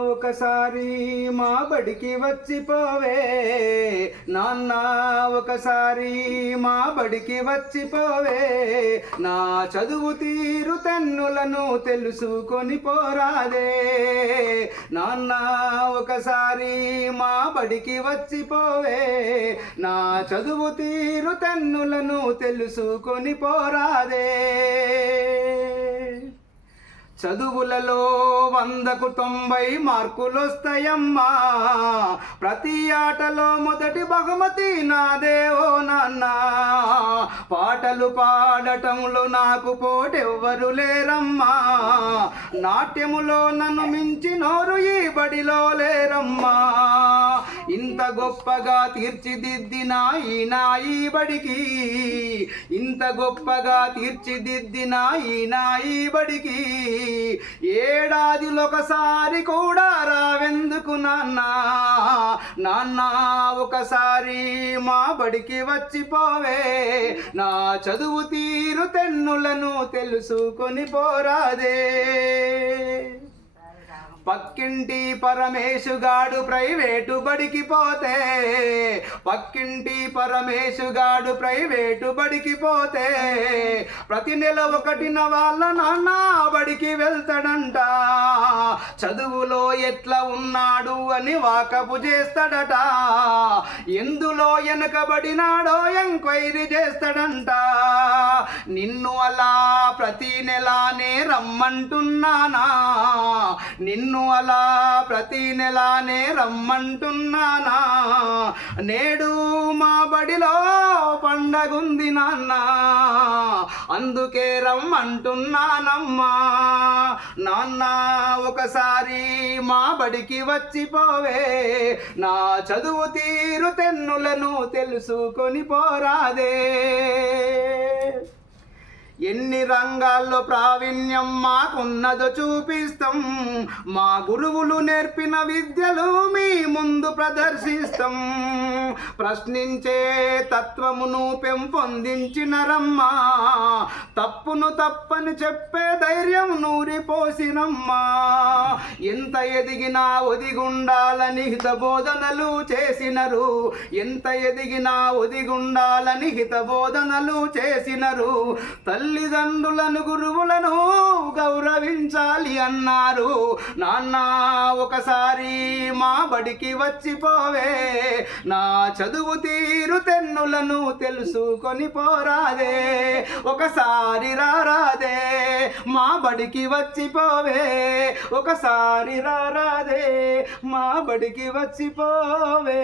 ఒకసారి మా బడికి వచ్చిపోవే నాన్న ఒకసారి మా బడికి వచ్చిపోవే నా చదువు తీరు తన్నులను తెలుసుకొని పోరాదే. నాన్న ఒకసారి మా బడికి వచ్చిపోవే నా చదువు తీరు తన్నులను తెలుసుకొని పోరాదే. చదువులలో వందకు తొంభై మార్కులు వస్తాయమ్మా ప్రతి ఆటలో మొదటి బహుమతి నాదే ఓ నాన్న. పాటలు పాడటంలో నాకు పోటెవ్వరు లేరమ్మా. నాట్యములో నన్ను మించినోరు ఈ బడిలో లేరమ్మా. ఇంత గొప్పగా తీర్చిదిద్దిన ఈ నా ఈ బడికి ఇంత గొప్పగా తీర్చిదిద్దిన ఈ నా ఈ బడికి ఏడాదిలో ఒకసారి కూడా రావెందుకు నాన్న? నాన్న ఒకసారి మా బడికి వచ్చిపోవే. నా చదువు తీరు తెన్నులను తెలుసుకొని పోరాదే. పక్కింటి పరమేశుగాడు ప్రైవేటు బడికి పోతే పక్కింటి పరమేశుగాడు ప్రైవేటు బడికి పోతే ప్రతి నెల ఒకటిన వాళ్ళ నాన్న బడికి వెళ్తాడంట. చదువులో ఎట్లా ఉన్నాడు అని వాకపు చేస్తాడట. ఎందులో వెనకబడినాడో ఎంక్వైరీ చేస్తాడంట. నిన్ను అలా ప్రతి నెలానే రమ్మంటున్నానా? నిన్ను అలా ప్రతి నెలానే రమ్మంటున్నానా? నేడు మా బడిలో పండగుంది నాన్న. అందుకే రమ్మంటున్నానమ్మా. నాన్న ఒకసారి మా బడికి వచ్చిపోవే. నా చదువు తీరు తెన్నులను తెలుసుకొని పోరాదే. ఎన్ని రంగాల్లో ప్రావీణ్యం మాకున్నదో చూపిస్తాం. మా గురువులు నేర్పిన విద్యలు మీ ముందు ప్రదర్శిస్తాం. ప్రశ్నించే తత్వమును పెంపొందించిన రమ్మా. తప్పును తప్పని చెప్పే ధైర్యం నూరిపోసినమ్మా ఎంత ఎదిగినా ఒదిగుండాలని హిత బోధనలు చేసినరు. ఎంత ఎదిగినా ఒదిగుండాలని హిత బోధనలు చేసినరు తల్లిదండ్రులను గురువులను గౌరవించాలి అన్నారు. నాన్న ఒకసారి మా బడికి వచ్చిపోవే. నా చదువు తీరు తెన్నులను తెలుసుకొని పోరాదే. ఒకసారి రారాదే మా బడికి వచ్చిపోవే. ఒకసారి రారాదే మా బడికి వచ్చిపోవే.